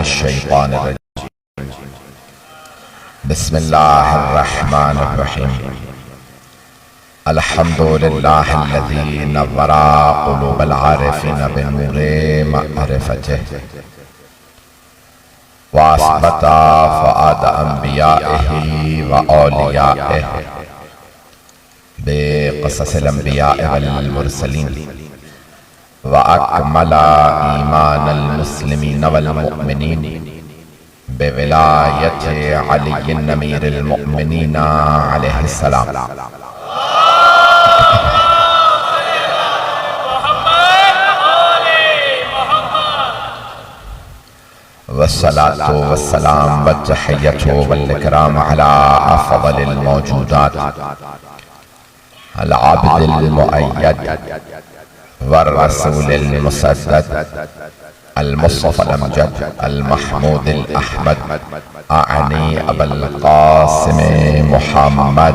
मिनश्शैतानिर्रजीम। बिस्मिल्लाहिर्रहमानिर्रहीम। अल्हम्दुलिल्लाहिल्लज़ी नव्वरा क़ुलूबल आरिफ़ीन बिनूरि मअरिफ़तिही व अस्बता फ़ुआद अंबियाइही व औलियाइही बिक़ससिल अंबियाइ वल मुरसलीन व अकमला ईमानल मुस्लिमीन वल मुअमिनीन बिविलायति अलीय्यिन अमीरिल मुअमिनीन अलैहिस्सलाम। वस्सलातु वस्सलाम वत्तहिय्यतु वल इकराम अला अफ़ज़लिल मौजूदात अल आबिदिल मुअय्यद वर्रसूलिल मुसद्दद अल मुस्तफ़ा अल अमजद अल महमूदिल अहमद आनी अबुल क़ासिम मुहम्मद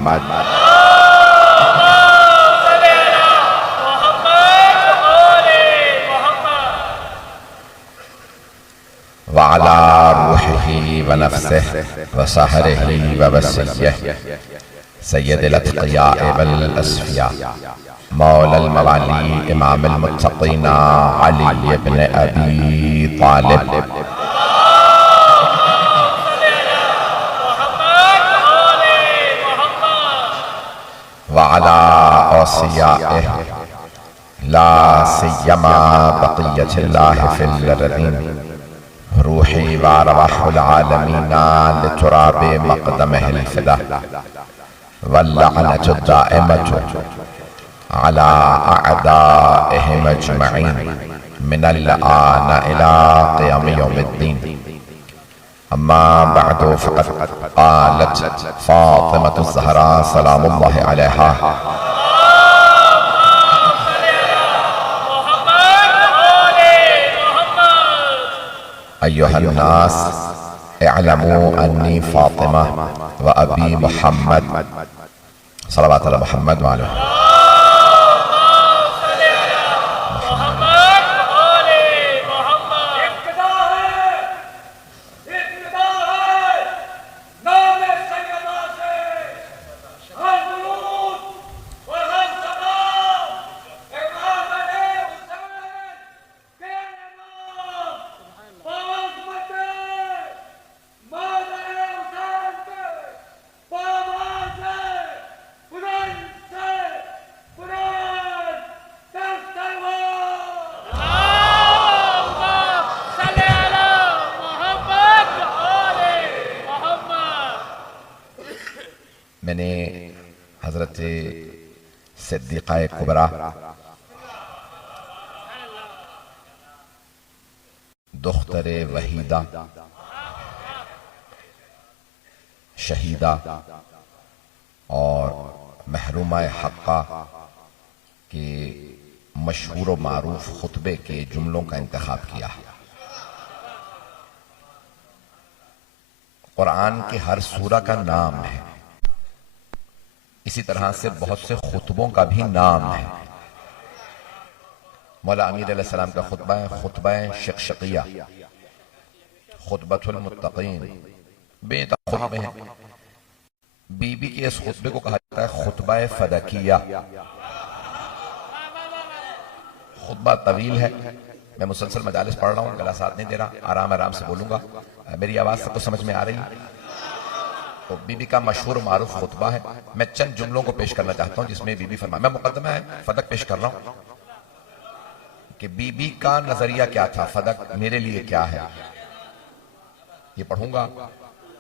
व अला रूहिही व नफ्सिही व सहरिही व वसिय्यिही सय्यदिल अत्क़ियाए वल अस्फ़िया मौलल मवाली इमामुल मुत्तक़ीन अली इब्न अबी तालिब व अला औसियाइही ला सिय्यमा बक़िय्यतिल्लाहि फिल अरज़ीन रूही व अरवाहुल आलमीन लितुराबि मक़दमिहिल फ़िदा वल्लअनतु दाइमतु अला अअदाइहिम अजमईन मिनल आन इला क़ियाम यौमिद्दीन। अम्मा बअदु फ़क़द क़ालत फ़ातिमतु ज़हरा सलामुल्लाहि अलैहा अय्युहन नास इअलमू अन्नी फ़ातिमा व अबी मुहम्मद सल्लल्लाहु अलैहि मुहम्मद व आलिहि मैंने हजरत सिद्दीक़ा कुबरा दुख्तरे वहीदा शहीदा और महरूमा हक़्क़ा के मशहूर व मारूफ खुतबे के जुमलों का इंतखाब किया। कुरान के हर सूरा का नाम है, इसी तरह से बहुत से खुतबों का भी नाम है। मौला अमीर अलैहिस्सलाम का खुतबा है खुतबा शिक़शिक़िया, खुतबतुल मुत्तक़ीन, बेताब खुतबे हैं। बीबी के इस खुतबे को कहा जाता है खुतबा फ़दकिया। खुतबा तवील है, मैं मुसलसल मजालिस पढ़ रहा हूँ, गला साथ नहीं दे रहा, आराम आराम से बोलूंगा। मेरी आवाज सबको समझ में आ रही है? तो बीबी का मशहूर मारूफ खुतबा है। मैं चंद जुमलों को पेश करना चाहता हूं जिसमें बीबी फरमा, मैं मुकदमा है फदक पेश कर रहा हूं कि बीबी का नजरिया क्या था, फदक मेरे लिए क्या है, ये पढ़ूंगा।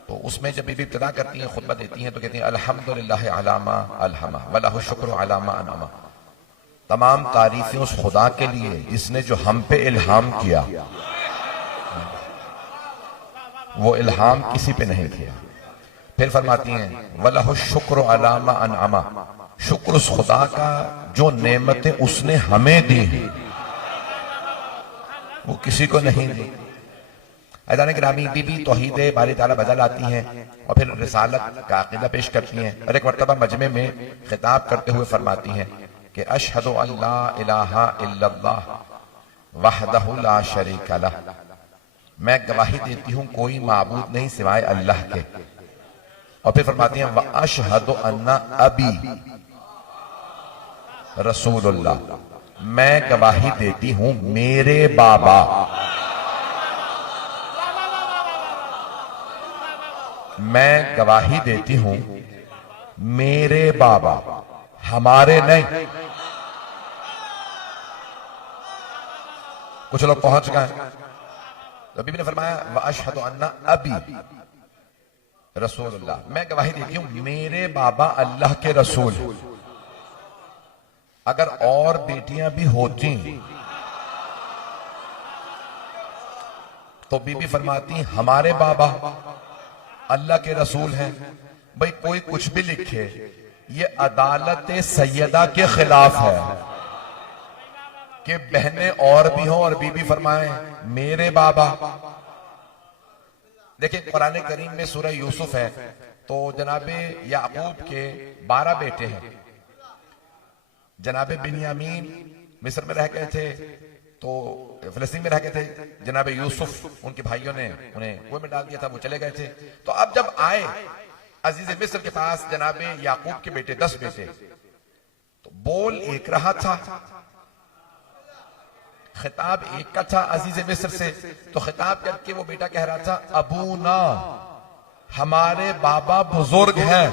तो उसमें जब बीबी इब्तिदा करती हैं, खुतबा देती हैं, तो कहती हैं अल्हम्दुलिल्लाह अला मा अलहमा व लहु शुक्र अला मा अनमा। तमाम तारीफें उस खुदा के लिए जिसने जो हम पे इल्हाम किया, वो इल्हाम किसी पे नहीं किया। फिर फरमाती हैं वलहु शुक्र अला मा अनमा, शुक्र उस खुदा का जो नेमतें उसने हमें दी हैं वो किसी को नहीं दी। अज़ान गिरामी बीबी तौहीद बारी ताला बदल आती हैं और फिर रिसालत का अक़ीदा पेश करती हैं और एक मर्तबा मजमे में खिताब करते हुए फरमाती हैं कि अशहदु अल्ला इलाहा इल्लल्लाह वहदहु ला शरीका लह मैं गवाही देती हूं कोई माबूद नहीं सिवाय अल्लाह के। और फिर फरमाती हैं व अशहदु अन्ना अबी रसूलुल्लाह, मैं गवाही देती हूं मेरे बाबा, मैं गवाही देती हूं मेरे बाबा, हमारे नहीं। कुछ लोग पहुंच गए। तो बीबी ने फरमाया व अशहदु अन्ना अबी रसूलुल्लाह, मैं गवाही देती हूं मेरे बाबा अल्लाह के रसूल। अगर और बेटियां भी होती तो बीबी फरमाती हमारे बाबा अल्लाह के रसूल हैं। भाई कोई कुछ भी लिखे, ये अदालत सैयदा के खिलाफ है कि बहनें और भी हों और बीबी फरमाए मेरे बाबा। देखिए कुरान करीम में सूरह यूसुफ है, तो जनाबे याकूब के 12 बेटे हैं। जनाबे बिन्यामीन मिस्र में रह गए थे, तो फिलिस्तीन में रह गए थे। जनाबे यूसुफ उनके भाइयों ने उन्हें कुएं में डाल दिया था, वो चले गए थे। तो अब जब आए अजीज मिस्र के पास जनाबे याकूब के बेटे 10 बेटे, तो बोल एक रहा था, खिताब एक का था अजीज मिस्र से। तो खिताब करके वो बेटा कह रहा था अबूना, हमारे बाबा बुजुर्ग हैं।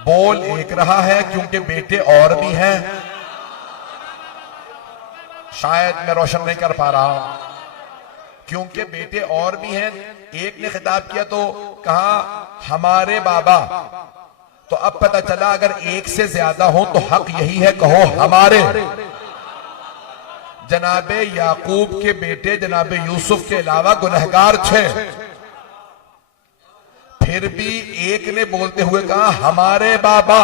बोल एक रहा है क्योंकि बेटे और भी हैं। शायद मैं रोशन नहीं कर पा रहा हूं, क्योंकि बेटे और भी हैं। एक ने खिताब किया तो कहा हमारे बाबा। तो अब पता चला अगर एक से ज्यादा हो तो हक यही है, कहो हमारे। जनाबे याकूब के बेटे जनाबे यूसुफ के अलावा गुनहगार थे, फिर भी एक ने बोलते हुए कहा हमारे बाबा,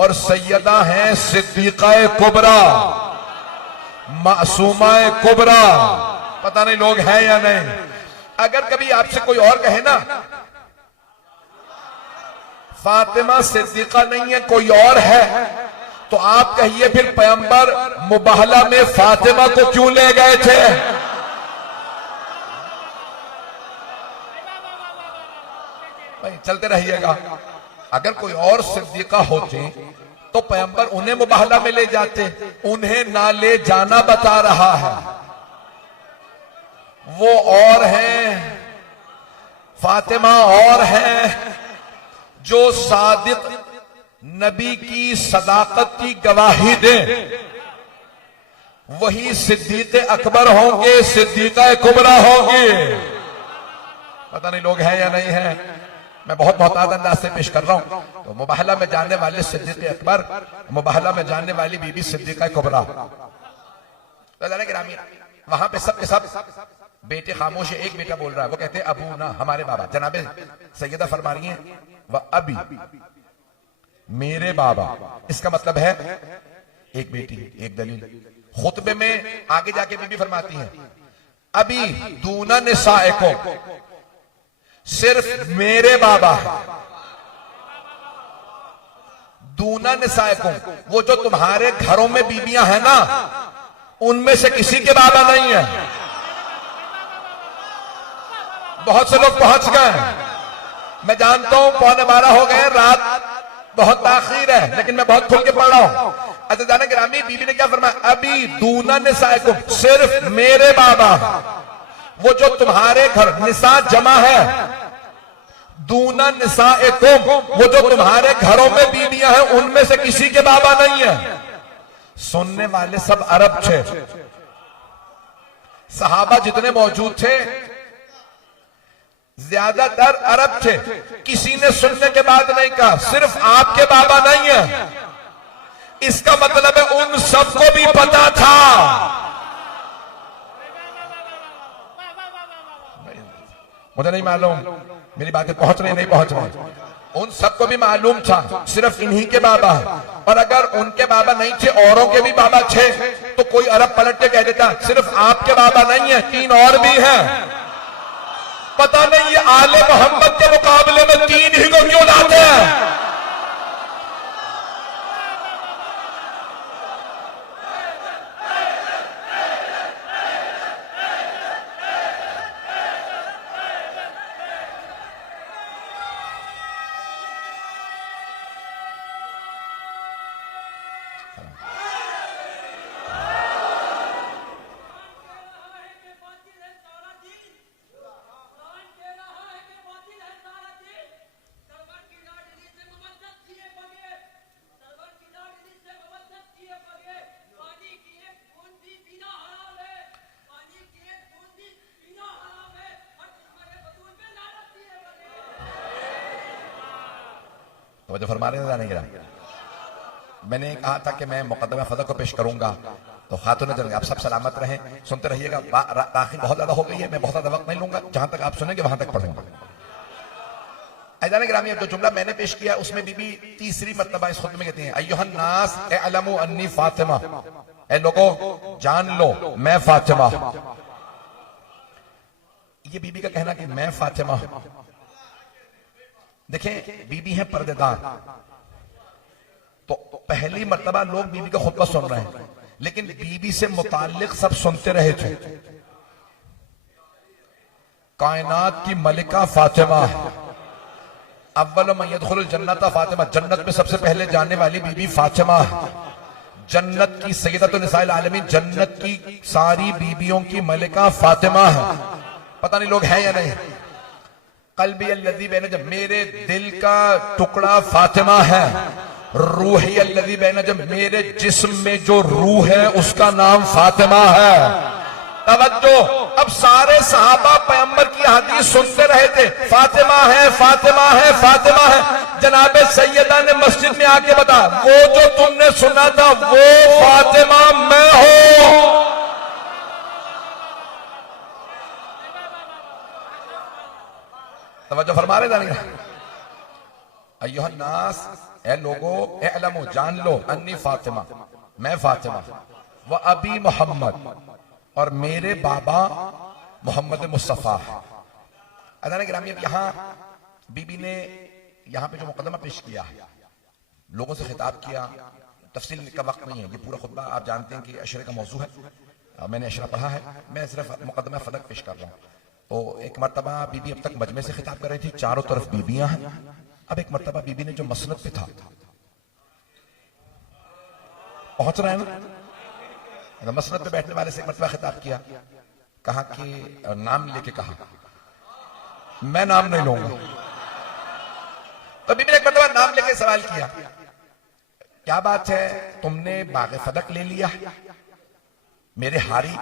और सैयदा हैं सिद्दीक़ा कुबरा, मासूमा कुबरा। पता नहीं लोग हैं या नहीं। अगर कभी आपसे कोई और कहे ना फातिमा सिद्दीक़ा नहीं है कोई और है, तो आप कहिए फिर पैगंबर मुबाहला में फातिमा को क्यों ले गए थे? भाई चलते रहिएगा। अगर कोई और सिद्दीक़ा होती तो पैगंबर उन्हें मुबाहला में ले जाते, उन्हें ना ले जाना बता रहा है। वो और हैं, फातिमा और हैं, जो सादिक नबी की सदाकत की गवाही दे, वही सिद्दीक़ अकबर होंगे, सिद्दीक़ा कुबरा होंगे। पता नहीं लोग हैं या नहीं हैं। मैं बहुत मोहतात अंदाज से पेश कर रहा हूं। तो मुबाहला में जाने वाले सिद्दीक़ अकबर, मुबाहला में जाने वाली बीबी सिद्दीक़ा कुबरा। वहां पे सब के सब बेटे खामोश है। एक बेटा बोल रहा है, वो कहते हैं अबू ना, हमारे बाबा। जनाबे सैयदा फरमा रही हैं वह अभी, मेरे बाबा। इसका मतलब है एक बेटी एक दलील। खुतबे में आगे जाके बीबी फरमाती हैं अभी दूना निसाएको, सिर्फ मेरे बाबा। दूना निसाएको, वो जो तुम्हारे घरों में बीबियां हैं ना, उनमें से किसी के बाबा नहीं है। बहुत से लोग पहुंच गए, मैं जानता हूं 11:15 हो गए, रात बहुत ताखीर है, लेकिन मैं बहुत खुल के पढ़ रहा हूं। अच्छा जाना गिरामी, बीबी ने क्या फरमाया? अभी दूना निसाएकुम, सिर्फ मेरे बाबा। वो जो तुम्हारे घर, निसा जमा है, दूना निसाएकुम, वो जो तुम्हारे घरों में बीबियां हैं, उनमें से किसी के बाबा नहीं है। सुनने वाले सब अरब थे, सहाबा जितने मौजूद थे ज्यादातर अरब थे। किसी ने सुनने के बाद नहीं कहा सिर्फ आपके बाबा नहीं है। इसका मतलब है उन सबको भी पता था। मुझे नहीं मालूम मेरी बातें पहुंच रही नहीं पहुंच रही। उन सबको भी मालूम था सिर्फ इन्हीं के बाबा है। और अगर उनके बाबा नहीं थे, औरों के भी बाबा थे, तो कोई अरब पलट के कह देता सिर्फ आपके बाबा नहीं है, 3 और भी हैं। पता नहीं ये आले मोहम्मद के मुकाबले में 3 ही को क्यों लाते हैं। तो वजह फरमा रहे नहीं गिरा। मैंने कहा था कि मैं मुकदमा फदक को पेश करूंगा, तो खातून जरूर आप सब सलामत रहें, सुनते रहिएगा। ताखीर बहुत ज्यादा हो गई है, मैं बहुत ज्यादा वक्त नहीं लूंगा, जहां तक आप सुनेंगे वहां तक पढ़ूंगा। अजान गिरामी, जो जुमला मैंने पेश किया उसमें बीबी तीसरी मर्तबा इस खुतबे में कहती हैं, अय्युहन नास अअलमु अन्नी फातिमा, ए लोगों जान लो मैं फातिमा। ये बीबी का कहना कि मैं फातिमा। देखें बीबी है पर्देदार, तो पहली मर्तबा लोग बीबी का खुतबा सुन रहे हैं, लेकिन बीबी से मुताल्लिक सब सुनते रहे थे। कायनात की मलिका फातिमा, अव्वल मन यदखुलुल जन्नत फातिमा, जन्नत में सबसे पहले जाने वाली बीबी फातिमा, जन्नत की सय्यदतुन निसाइल आलमीन, जन्नत की सारी बीबियों की मलिका फातिमा है। पता नहीं लोग हैं या नहीं। कल्बी अल्लज़ी बैन जब, मेरे दिल का टुकड़ा फातिमा है। रूही अल्लज़ी बैन जब, मेरे जिस्म में जो रूह है उसका नाम फातिमा है। तवज्जो, अब सारे सहाबा पैगंबर की हदीस सुनते रहे थे, फातिमा है फातिमा है फातिमा है। जनाबे सैयदा ने मस्जिद में आके बता, वो जो तुमने सुना था वो फातिमा मैं हूं। तवज्जो फरमा रहे थे। अय्युहन नास, ए लोगो इअलमू जान लो, अन्नी फातिमा मैं फातिमा, व अबी मोहम्मद और मेरे बाबा मोहम्मद मुस्तफा। अदान गिरामी, यहां बीबी ने यहां पे जो मुकदमा पेश किया है, लोगों से खिताब किया, तफसील का वक्त नहीं है, ये पूरा खुतबा आप जानते हैं कि अशरे का मौजू है, मैंने अशरा पढ़ा है, मैं सिर्फ मुकदमा फदक पेश कर रहा हूं। तो एक मरतबा बीबी अब तक मजमे से खिताब कर रही थी, चारों तरफ बीबियां हैं। अब एक मरतबा बीबी ने जो मसनद पे था, पहुंच रहा है ना, मसनद पे बैठने वाले से एक मरतबा खिताब किया, कहा कि नाम लेके कहा, मैं नाम नहीं लूंगा। तो बीबी ने एक मरतबा नाम लेके सवाल किया, क्या बात है तुमने बाग़े फदक ले लिया? मेरे हारी,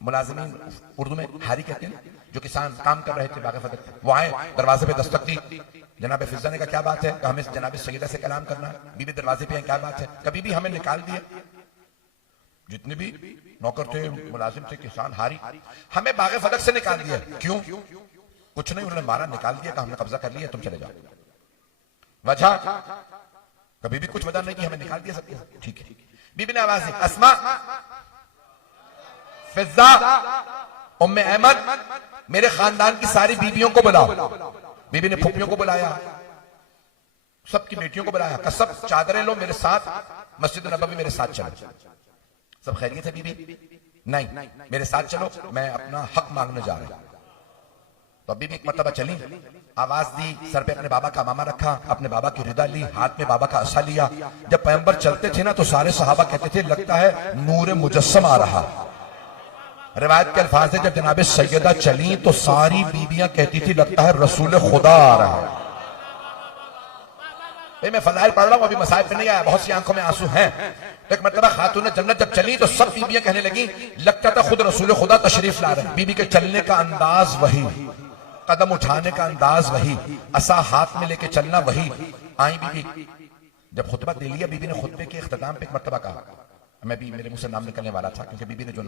मुलाजिमीन उर्दू में हारी कहते हैं, जो किसान काम कर रहे थे बाग़े फदक, वो आए, दरवाजे पे दस्तक दी। जनाब फिजा ने कहा क्या बात है? कहा हमें जनाब सैयदा से कलाम करना। बीबी दरवाजे पे हैं, क्या बात है? कभी भी हमें निकाल दिया, जितने भी नौकर थे, मुलाजिम थे, किसान, हारी, हमें बाग़े फदक से निकाल दिया। क्यों? कुछ नहीं, उन्होंने मारा, निकाल दिया, कहा हमने कब्जा कर लिया, तुम चले जाओ। वजह? कभी भी कुछ वजह नहीं कि हमें निकाल दिया सबको। ठीक है। बीबी ने आवाज दी, अस्मा, फिजा, उम्मे अहमद, मेरे खानदान की सारी बीबियों को बुलाओ। बीबी ने फूफियों को बुलाया, सबकी बेटियों को बुलाया, कहा सब चादरें लो, मेरे साथ मस्जिद नबवी मेरे साथ चलो। सब खैरियत है बीबी? नहीं, मेरे साथ चलो, मैं अपना हक मांगने जा रहा हूं। तो बीबी एक मर्तबा चली, आवाज दी, सर पे अपने बाबा का मामा रखा, अपने बाबा की रिदा ली, हाथ में बाबा का असा लिया। जब पैगंबर चलते थे ना तो सारे सहाबा कहते थे लगता है नूर मुजस्सम आ रहा। रिवायत के अल्फाज है, जब जनाबे सैयदा चली तो सारी बीबियां कहती थी लगता है रसूल खुदा आ रहा है। भाई मैं फजाइल पढ़ रहा हूं, अभी मसाइब पे नहीं आया, बहुत सी आंखों में आंसू हैं। तो एक मरतबा खातून जन्नत जब चली तो सब बीबियां कहने लगी लगता था खुद रसूल खुदा तशरीफ ला रहे। बीबी के चलने का अंदाज वही, कदम उठाने का अंदाज वही, असा हाथ में लेके चलना वही। आई बीबी, जब खुतबा दे लिया, बीबी ने खुतबे के इख्तिताम पे एक मरतबा कहा, मैं भी मेरे मुंह से नाम निकलने वाला था क्योंकि बीबी ने जो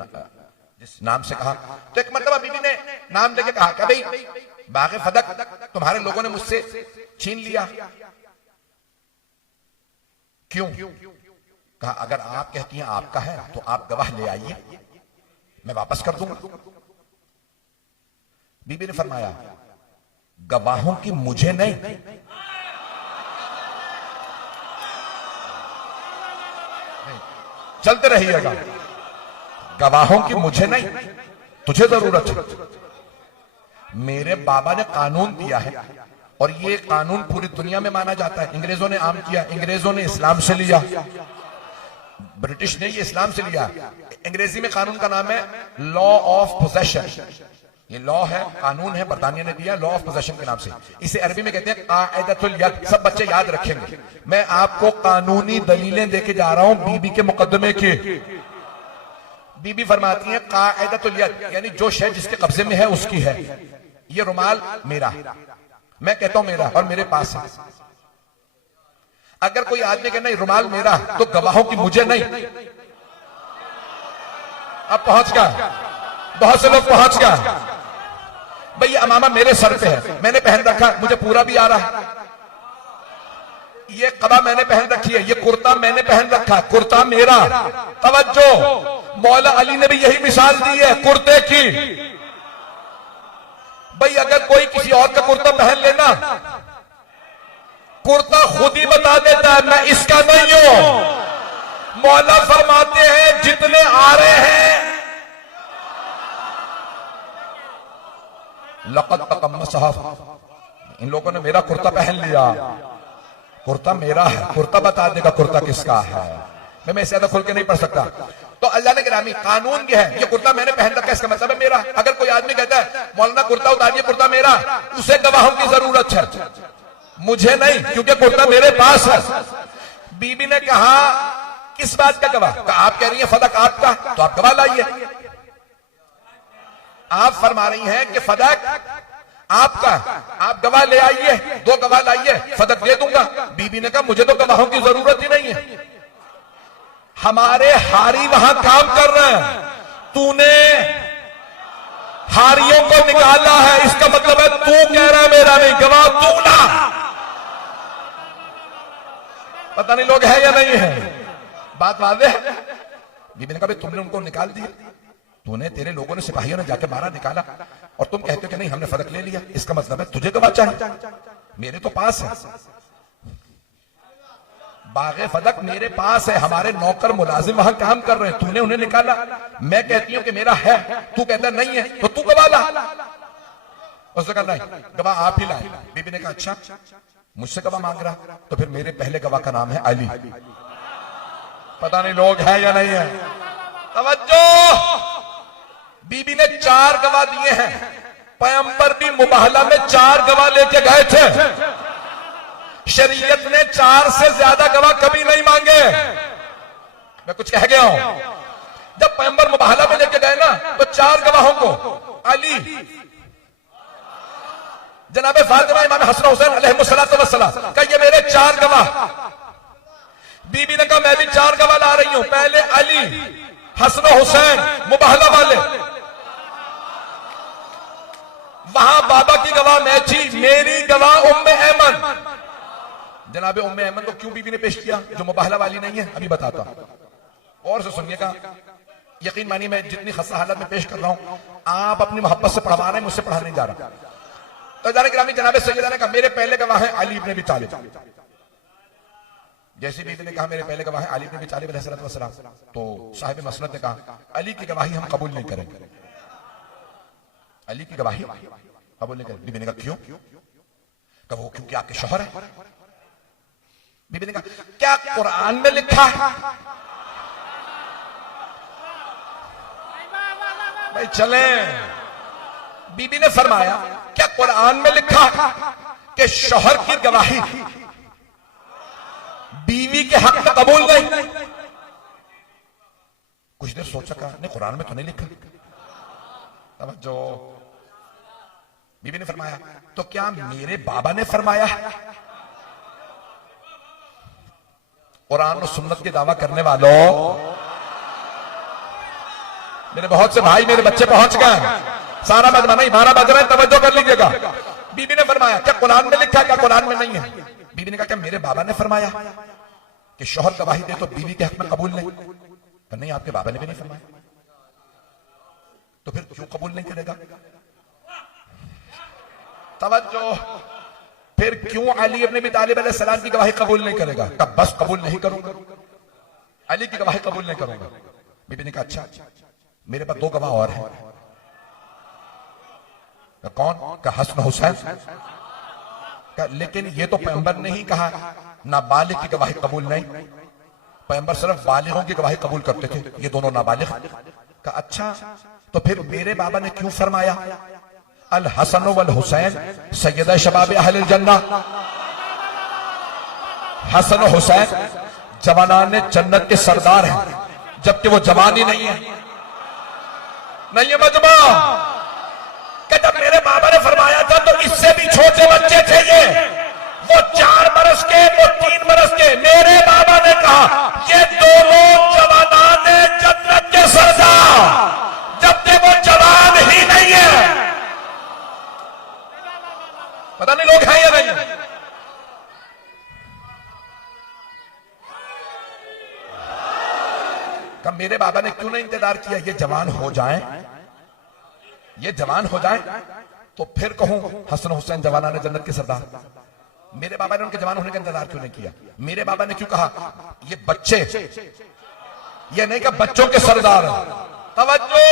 जिस नाम से कहा, तो एक मरतबा बीबी ने नाम लेके कहा कि भाई बाग़े फदक तुम्हारे लोगों ने मुझसे छीन लिया। क्यों? कहा अगर आप कहती हैं आपका है तो आप गवाह ले आइए, मैं वापस कर दूंगा। बीबी ने फरमाया गवाहों की मुझे नहीं, चलते रहिएगा, गवाहों की मुझे नहीं, तुझे जरूरत है। मेरे बाबा ने कानून दिया है और ये कानून पूरी दुनिया में माना जाता है। अंग्रेजों ने आम किया, अंग्रेजों ने इस्लाम से लिया, ब्रिटिश ने ये इस्लाम से लिया। अंग्रेजी में कानून का नाम है लॉ ऑफ पोजेशन। ये लॉ है, कानून है, बरतानिया ने दिया, लॉ ऑफ पोजेशन के नाम से। इसे अरबी में कहते हैं कायदतुल यद। सब बच्चे याद रखेंगे, मैं आपको कानूनी दलीलें देके जा रहा हूं बीबी के मुकदमे के। बीबी फरमाती है कायदतुल यद, यानी जो शय जिसके कब्जे में है उसकी है। ये रुमाल मेरा है, मैं कहता हूं मेरा और मेरे पास है। अगर कोई आदमी कहे नहीं रुमाल मेरा, तो गवाहों की मुझे नहीं। अब पहुंच गया, बहुत से लोग पहुंच गया। भाई ये अमामा मेरे सर पे है, मैंने पहन रखा, मुझे पूरा भी आ रहा है। ये कबा मैंने पहन रखी है, ये कुर्ता मैंने पहन रखा, कुर्ता मेरा। तवज्जो, मौला अली ने भी यही मिसाल दी है कुर्ते की। भाई अगर कोई किसी और का कुर्ता पहन लेना, कुर्ता खुद ही बता देता है मैं इसका नहीं हूं। मौला फरमाते हैं जितने आ रहे हैं लक़द तक़म्मसहा, इन लोगों ने मेरा कुर्ता पहन लिया, कुर्ता मेरा है, कुर्ता बता देगा कुर्ता किसका है। मैं इससे ज्यादा खुल के नहीं पढ़ सकता। तो अल्लाह ने गिरामी कानून ये है, ये कुर्ता मैंने पहन रखा है, इसका मतलब है मेरा। अगर कोई आदमी कहता है मौलाना कुर्ता उतारिए, कुर्ता मेरा, उसे गवाहों की जरूरत है, मुझे नहीं, क्योंकि कुर्ता मेरे पास है। बीबी ने कहा किस बात का गवाह? आप कह रही है फदक आपका, तो आप गवाह लाइए। आप फरमा रही हैं कि फदक आपका, आप गवाह ले आइए, 2 गवाह लाइए, फदक दे दूंगा। बीबी ने कहा मुझे तो गवाहों की जरूरत ही नहीं है, हमारे हारी वहां काम कर रहे हैं, तूने हारियों को निकाला है, इसका मतलब है तू कह रहा है मेरा नहीं, गवाह तू ना। पता नहीं लोग है या नहीं है, बात वाज़ेह है। बीबी ने कहा तुमने उनको निकाल दिया, तूने, तेरे लोगों ने, सिपाहियों ने जाके मारा, निकाला, और तुम कहते हो कि नहीं हमने फर्क ले लिया, इसका मतलब है तुझे गवाह चाहिए, मेरे तो पास है, बागे फदक मेरे पास है, हमारे नौकर मुलाजिम वहां काम कर रहे हैं, तूने उन्हें निकाला, मैं कहती हूं कि मेरा है, तू कहता नहीं है, तो तू गवाह ला। उसने कहा नहीं, गवाह आप ही लाए। बीबी ने कहा अच्छा, मुझसे गवाह मांग रहा, तो फिर मेरे पहले गवाह का नाम है अली। पता नहीं लोग हैं या नहीं है। तवज्जो, बीबी ने 4 गवाह दिए हैं, पैगंबर भी मुबाहला में 4 गवाह लेके गए थे। शरीयत ने 4 से ज्यादा गवाह कभी नहीं मांगे। मैं कुछ कह गया हूं? जब पैगंबर मुबाहला में लेके गए ना, तो 4 गवाहों को, अली, जनाबे फातिमा, इमाम हसन हुसैन अलैहिस्सलातु वस्सलाम, कहा ये मेरे 4 गवाह। बीबी ने कहा मैं भी 4 गवाह ला रही हूं, पहले अली, हसन हुसैन, मुबाहला वाले। वहां बाबा की गवाह मैं थी, मेरी गवाह उम्मे ऐमन। जनाबे उम्मे ऐमन को क्यों बीबी ने पेश किया, जो मुबाहला वाली नहीं है? अभी बताता हूं, और से सुनिएगा। यकीन मानिए मैं जितनी खस्ता हालत में पेश कर रहा हूं, आप अपनी मोहब्बत से पढ़वा रहे हैं, मुझसे पढ़ा नहीं जा रहा। तो गिरामी जनाबे सैयदा ने कहा मेरे पहले गवाह हैं अली इब्न अबी तालिब। जैसे बीबी ने कहा मेरे पहले गवाह हैं अली इब्न अबी तालिब अलैहिस्सलातु वस्सलाम, तो साहिब मसनद ने कहा अली की गवाही हम कबूल नहीं करेंगे, अली की गवाही कबूल नहीं करेंगे। बीबी ने कहा क्यों? कहा वो क्योंकि आपके शौहर है। बीबी ने कहा क्या कुरान में लिखा है? भाई चले। बीबी ने फरमाया क्या कुरान में लिखा कि शौहर की गवाही बीवी के हक में कबूल नहीं? कुछ देर सोचा, कहा नहीं कुरान में तो नहीं लिखा। तवज्जो, बीबी ने फरमाया तो क्या मेरे बाबा ने फरमाया? कुरान और सुन्नत के दावा करने वालों, मेरे बहुत से भाई, मेरे बच्चे पहुंच गए, सारा मजमा नहीं, 12 बज रहे हैं, तवज्जो कर लीजिएगा। बीबी ने फरमाया क्या कुरान में लिखा, क्या कुरान में नहीं है? बीबी ने कहा क्या मेरे बाबा ने फरमाया कि शौहर गवाही दे तो बीवी के हक में कबूल नहीं? तो नहीं, आपके बाबा ने भी नहीं फरमाया, तो फिर क्यों कबूल नहीं करेगा? तवज्जो, फिर क्यों अली इब्न अबी तालिब अलैहिस्सलाम की गवाही कबूल नहीं करेगा? तब बस कबूल नहीं करूंगा, अली की गवाही कबूल नहीं करूंगा। बीबी ने कहा अच्छा, मेरे पास 2 गवाह और हैं। कौन? का हसन हुसैन। लेकिन ये तो पैगंबर ने ही कहा नाबालिग की गवाही कबूल नहीं, पैगंबर सिर्फ बालिगों की गवाही कबूल करते थे, ये दोनों नाबालिग। का अच्छा, तो फिर मेरे बाबा ने क्यों फरमाया अल हसन वल हुसैन सैयदा शबाब अहलिल जन्नह? हसन हुसैन जवानाने जन्नत के सरदार हैं, जबकि वो जवान ही नहीं है। नहीं है मजमा? जब मेरे बाबा ने फरमाया था तो इससे भी छोटे बच्चे थे ये, वो 4 बरस बरस के तो 3 बरस के। मेरे बाबा ने कहा ये दोनों जवानान जन्नत के सरदार, जबकि वो जवान ही नहीं है। पता नहीं लोग हैं या नहीं। कब मेरे बाबा ने क्यों नहीं इंतजार किया ये जवान हो जाएं, ये जवान हो जाएं तो फिर कहूं हसन हुसैन जवाना ने जन्नत के सरदार। मेरे बाबा ने उनके जवान होने का इंतजार क्यों नहीं किया? मेरे बाबा ने क्यों कहा ये बच्चे, ये नहीं कहा बच्चों के सरदार। तवज्जो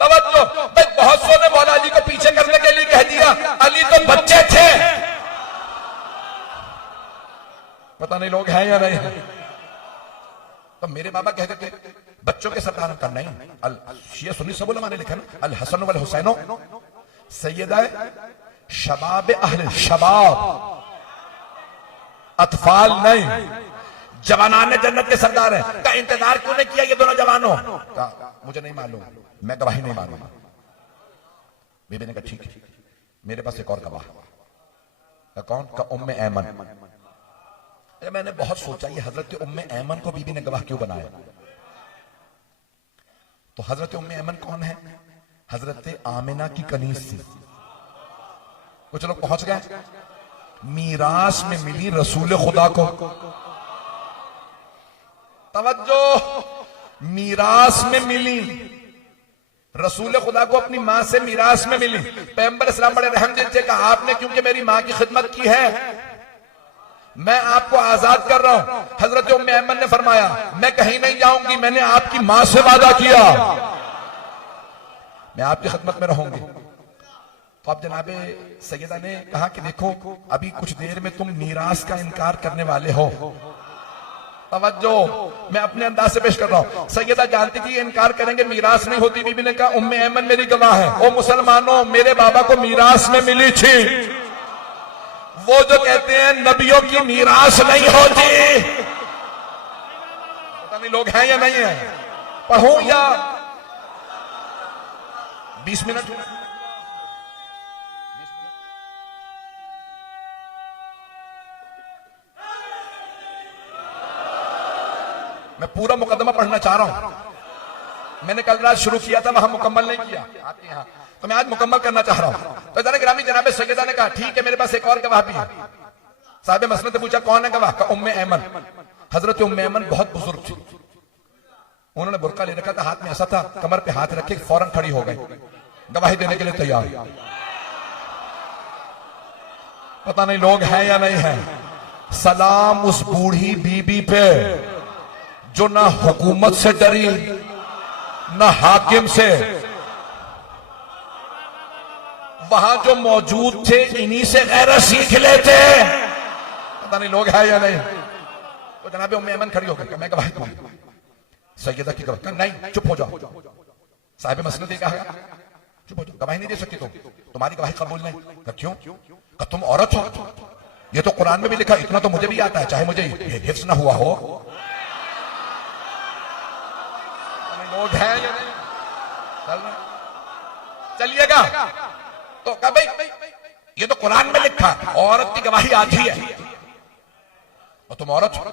तवज्जो। भाई बहुत सौ ने मौला अली को पीछे करने के लिए कह दिया, अली तो बच्चे थे। पता नहीं लोग हैं या नहीं। तो मेरे बाबा कहते थे बच्चों के सरदार का नहीं। अल शिया सुन्नी सब उलमा ने लिखा ना, अल हसन वल हुसैनो सैयदा शबाब अहल शबाब, अतफाल नहीं, जवानान जन्नत के सरदार हैं। का इंतजार क्यों नहीं किया ये दोनों जवानों का? मुझे नहीं मालूम, मैं गवाही नहीं मानूंगा। बीबी ने कहा ठीक है, मेरे पास एक और गवाह। कौन? का उम्मे ऐमन। मैंने बहुत सोचा ये हजरत उम्मे ऐमन को बीबी ने गवाह क्यों बनाया? तो हजरत उम्मे ऐमन कौन है? हजरत आमिना की कनीज थी। कुछ लोग पहुंच गए, मीरास में मिली रसूल खुदा को। तवज्जो, मीरास में मिली रसूल खुदा को, अपनी मां से मीरास में मिली। पैगंबर इस्लाम बड़े रहम दिल से कहा आपने क्योंकि मेरी मां की खिदमत की है मैं आपको आजाद कर रहा हूं। हजरत उम्मे ऐमन ने फरमाया मैं कहीं नहीं जाऊंगी, मैंने आपकी मां से वादा किया मैं आपकी खिदमत में रहूंगी। तो अब जनाबे सैयदा ने कहा कि देखो अभी कुछ देर में तुम मीरास का इनकार करने वाले हो। तवज्जो, मैं अपने अंदाज से पेश कर रहा हूं। सैयदा जानती थी इनकार करेंगे मीरास नहीं होती। बीबी ने कहा उम्मे ऐमन मेरी गवाह है, ओ मुसलमानों मेरे बाबा को मीरास में मिली थी। वो जो कहते हैं नबियों की मीरास नहीं होती। पता नहीं लोग हैं या नहीं है। पढ़ूं या 20 मिनट? मैं पूरा मुकदमा पढ़ना चाह रहा हूं। मैंने कल रात शुरू किया था, वहां मुकम्मल नहीं किया आपके यहां, तो मैं आज मुकम्मल करना चाह रहा हूं। तो जनाब गिरामी जनाब सैयदा ने कहा ठीक है मेरे पास एक और गवाह भी है। साहब मसनद ने पूछा कौन है गवाह? का उम्मे ऐमन। हजरत उम्मे ऐमन बहुत बुजुर्ग थी, उन्होंने बुर्का ले रखा था, हाथ में ऐसा था, कमर पे हाथ रखे फौरन खड़ी हो गई, गवाही देने के लिए तैयार। पता नहीं लोग हैं या नहीं है। सलाम उस बूढ़ी बीबी पे जो ना हुकूमत से डरी ना हाकिम से। वहां जो मौजूद थे इन्हीं से गैरत सीख लेते। पता नहीं लोग हैं या नहीं। तो जनाब उम्मे ऐमन खड़ी हो गई, मैं गवाही दूंगी। सैयदा की गवाही, नहीं चुप हो जाओ। साहिब मसनद ने कहा चुप हो जाओ, गवाही नहीं दे सकती तुम, तुम्हारी गवाही कबूल नहीं। क्यों? तुम औरत हो, ये तो कुरान में भी लिखा, इतना तो मुझे भी आता है चाहे मुझे हिफ्ज ना हुआ हो। लोग हैं या नहीं? चलिएगा। तो कहा भाई ये तो कुरान में लिखा औरत की गवाही आधी है और तुम औरत हो,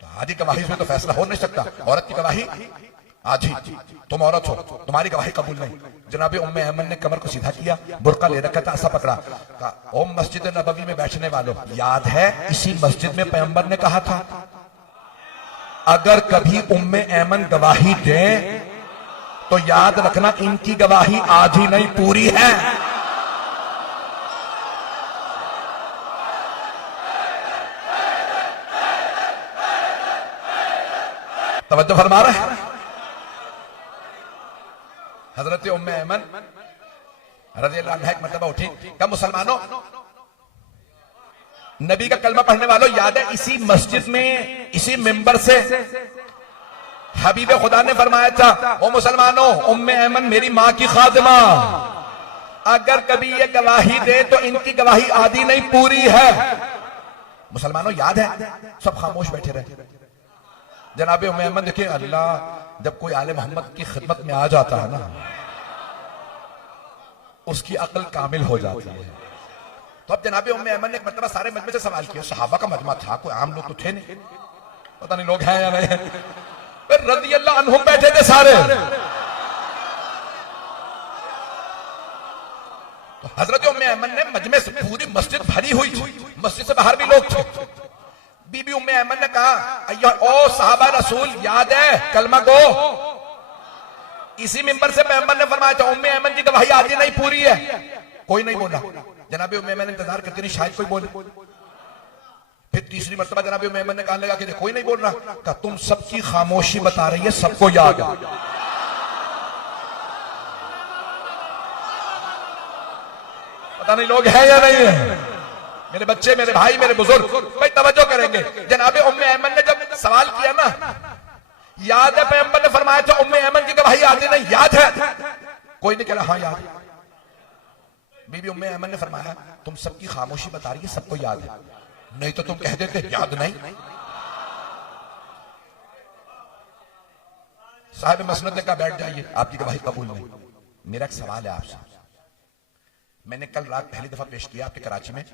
तो आधी गवाही से तो फैसला हो नहीं सकता। औरत की गवाही आधी, तुम औरत हो, तुम्हारी गवाही कबूल नहीं। जनाब उम्मे ऐमन ने कमर को सीधा किया, बुर्का ले रखा था, ऐसा पकड़ा, कहा ओ मस्जिद नबवी में बैठने वालों, याद है इसी मस्जिद में पैगंबर ने कहा था अगर कभी उम्मे ऐमन गवाही दें तो याद रखना इनकी गवाही आधी नहीं पूरी है। तवज्जो फरमा रहे हैं। हजरत उम्मे ऐमन रज़ियल्लाहु अन्हा एक मर्तबा उठी, कहा मुसलमानों नबी का कलमा पढ़ने वालों, याद है इसी मस्जिद में इसी मिंबर से हबीब खुदा ने फरमाया था ओ मुसलमानों उम्मे ऐमन मेरी मां की खादिमा, अगर कभी ये गवाही दे तो इनकी गवाही आधी नहीं पूरी है। मुसलमानों याद है? सब खामोश बैठे रहे। जनाब उम्मे ऐमन देखिए, अल्लाह जब कोई आले मोहम्मद की खिदमत में आ जाता है ना उसकी अक्ल कामिल हो जाती है। तो अब जनाबे उम्मे ऐमन ने एक मरतबा सारे मजमे से सवाल किया, सहाबा का मजमा था, कोई आम लोग तो थे नहीं, पता नहीं लोग हैं या नहीं। फिर रज़ी अल्लाह अन्हुम बैठे थे सारे, तो हजरत उम्मे ऐमन ने मजमे से, पूरी मस्जिद भरी हुई थी, मस्जिद से बाहर भी लोग थे। बीबी उम्मे ऐमन ने कहा, अय्या ओ साहबा रसूल, याद है कलमा गो? इसी मिंबर से पैगंबर ने फरमाया था उम्मे ऐमन की गवाही आज नहीं पूरी है। कोई नहीं बोला। जनाबे उम्मे ऐमन इंतजार करते नहीं शायद कोई बोले। फिर तीसरी मर्तबा जनाबे उम्मे ऐमन ने कहने लगा कि कोई नहीं बोल रहा। कहा तुम सबकी खामोशी बता रही है, सबको याद है। पता नहीं लोग हैं या नहीं है। मेरे बच्चे, मेरे भाई, मेरे बुजुर्ग भाई तवज्जो करेंगे। जनाबे उम्मे ऐमन ने जब सवाल किया ना, याद है पैगंबर ने फरमाया था उम्मे ऐमन की गवाही आती नहीं, याद है? कोई नहीं कह रहा हाँ याद है। बीबी उम्मे ऐमन ने फरमाया तुम सबकी खामोशी बता रही है, सबको याद है, नहीं तो तुम कह देते याद नहीं। साहिब मसनद ने कहा बैठ जाइए, आपकी गवाही कबूल नहीं। मेरा एक सवाल है आपसे, मैंने कल रात पहली दफा पेश किया आपके कराची में,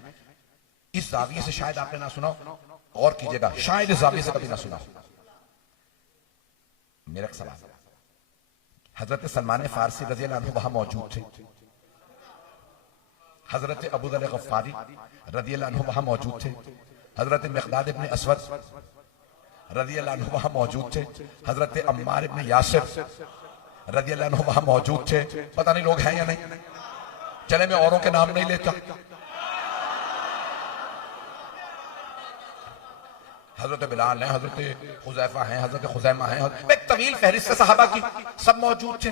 इस जाविये से शायद आपने ना सुना, और कीजिएगा शायद इस जाविये से कभी ना सुना। मेरा एक सवाल, हजरत सलमान फारसी रज़ी अल्लाह अन्हु वहां मौजूद थे, हजरत अबू ज़र गफ्फारी रज़ी अल्लाह अन्हु वहां मौजूद थे, हजरत मिक़दाद इब्न अस्वद रज़ी अल्लाह अन्हु वहां मौजूद थे, हजरत अम्मार इब्न यासिर रज़ी अल्लाह अन्हु वहां मौजूद थे। पता नहीं लोग हैं या नहीं। चले मैं औरों के नाम नहीं लेता। हजरत बिलाल हैं, हजरत हुज़ैफा हैं, हजरत खुज़ैमा हैं, एक तवील फहरिस्त सहाबा की, सब मौजूद थे।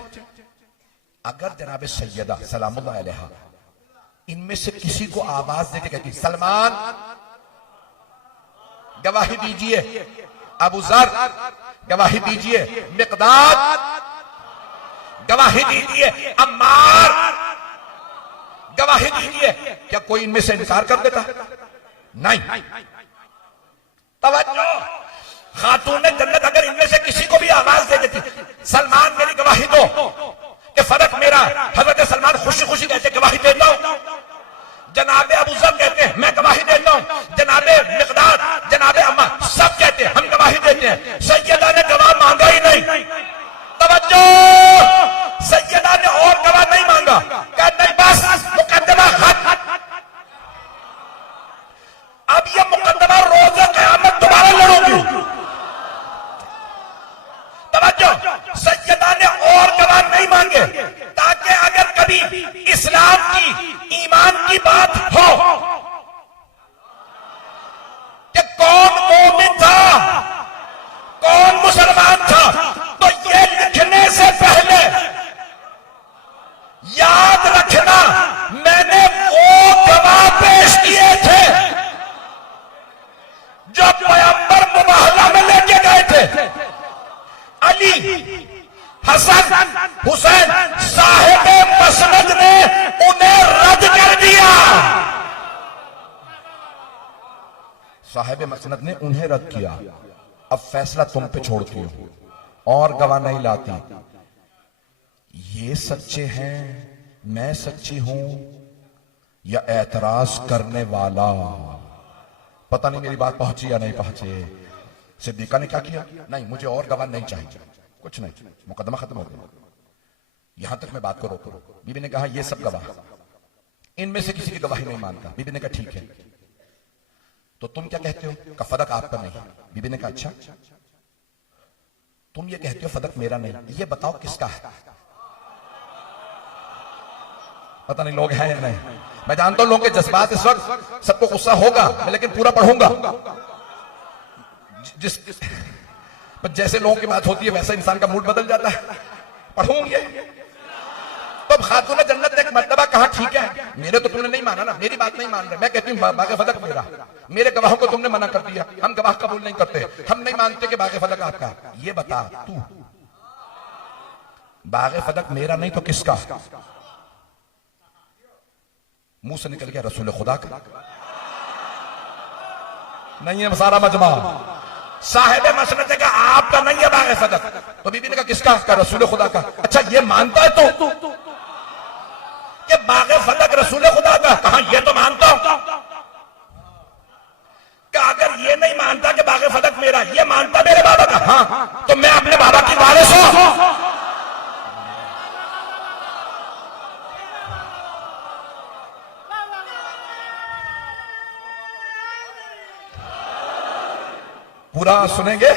अगर जनाब सैयदा सलामुल्लाह अलैहा इनमें से किसी को आवाज देके कहती सलमान गवाही दीजिए, अबू ज़र गवाही दीजिए, मिक़दाद गवाही दीजिए, अम्मार गवाही दीजिए, क्या कोई इनमें से इनकार कर देता? नहीं। तवज्जो, खातून जन्नत अगर इनमें से किसी को भी आवाज दे देती सलमान मेरी गवाही दो, कि फर्क मेरा, हजरत सलमान खुशी खुशी कहते गवाही देता हूं, जनाबे अबू ज़र कहते हैं मैं गवाही देता हूं, जनाबे मिक़दाद, जनाबे अम्मा सब कहते हैं हम गवाही देते हैं। सैयदा ने गवाह मांगा ही नहीं। तवज्जो, सैयदा ने और गवाह नहीं मांगा, कहा नहीं बस मुकद्दमा खत्म। अब ये मुकद्दमा रोज़े क़यामत दोबारा लड़ोगी। तवज्जो, सैयदा ने और गवाह नहीं मांगे, ताकि अगर कभी इस्लाम की, ईमान की बात हो कि कौन मोमिन था, कौन मुसलमान था, तो ये लिखने से पहले याद रखना मैंने वो गवाह पेश किए थे जो पैगंबर मुबाहला में लेके गए थे। अली, हसन, हुसैन, साहिबे मसनद ने उन्हें रद्द कर दिया। साहिबे मसनद ने उन्हें रद्द किया। अब फैसला तुम पे छोड़ती हूं, और गवाह नहीं लाती। ये सच्चे हैं, मैं सच्ची हूं, या एतराज करने वाला? पता नहीं मेरी बात पहुंची या नहीं पहुंची। सिद्दीका ने क्या किया? नहीं, मुझे और गवाह नहीं चाहिए, कुछ नहीं, मुकदमा खत्म हो गया। यहां तक मैं बात को रोकूं। बीबी ने कहा ये सब गवाह, इनमें से किसी की गवाही नहीं मानता। बीबी ने कहा ठीक है, तो तुम क्या कहते हो? का फदक आपका नहीं। बीबी ने कहा अच्छा, तुम ये कहते हो फदक मेरा नहीं, ये बताओ किसका है? पता नहीं लोग हैं या नहीं। मैं जानता हूं लोगों के जज्बात इस वक्त, सबको गुस्सा होगा, लेकिन पूरा पढ़ूंगा। जिस जैसे लोगों की बात होती है वैसा इंसान का मूड बदल जाता है। पढ़ूंगे तो खातून जन्नत ने एक मर्तबा कहा ठीक है, मेरे तो तुमने नहीं माना ना, मेरी बात नहीं मान रहे, मैं कहती हूँ बाग़े फदक मेरा, मेरे गवाहों को तुमने मना कर दिया, हम गवाह कबूल नहीं करते, हम नहीं मानते कि बाग़े फदक आपका। ये बता तू, बाग़े फदक मेरा नहीं तो किसका? मुंह से निकल गया रसूल खुदा का। नहीं है सारा मजमा। साहिब मसनद ने कहा आपका नहीं है बाग़े फदक। तो बीबी ने कहा किसका? का रसूल खुदा का। अच्छा ये मानता है तो कि बाग़े फदक रसूल खुदा का? कहा ये तो मानता हूं। हाँ, तो मैं अपने बाबा की वारिस हूं। पूरा सुनेंगे?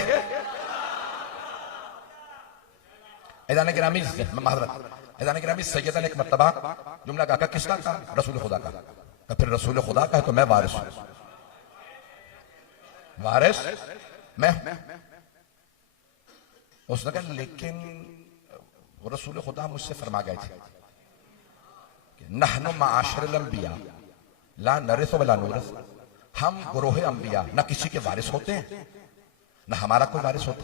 ऐज़ान गिरामी सैयदन एक मर्तबा जुमला कहा, किसका कहा? रसूल खुदा का। तो फिर रसूल खुदा का है तो मैं वारिस हूं। वारिस मैं हूं। उसने कहा लेकिन रसूल खुदा मुझसे फरमा गए थे नहनु माशरल अंबिया ला नरिस वला नूरस, हम गुरोह अंबिया न किसी के वारिस होते हैं न हमारा कोई वारिस होता।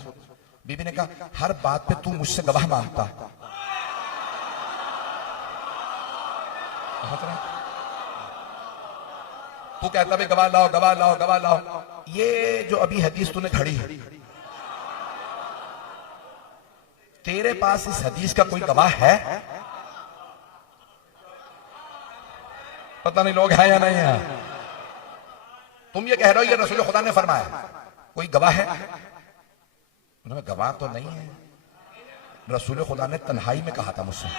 बीबी ने कहा हर बात पे तू मुझसे गवाह मांगता, तू कहता भाई गवाह लाओ गवाह लाओ गवाह लाओ। ये जो अभी हदीस तूने खड़ी है, तेरे पास इस हदीस का कोई गवाह है? पता नहीं लोग हैं या नहीं है। तुम ये कह रहे हो ये रसूल खुदा ने फरमाया, कोई गवाह है? उन्होंने गवाह तो नहीं है, रसूल खुदा ने तन्हाई में कहा था मुझसे।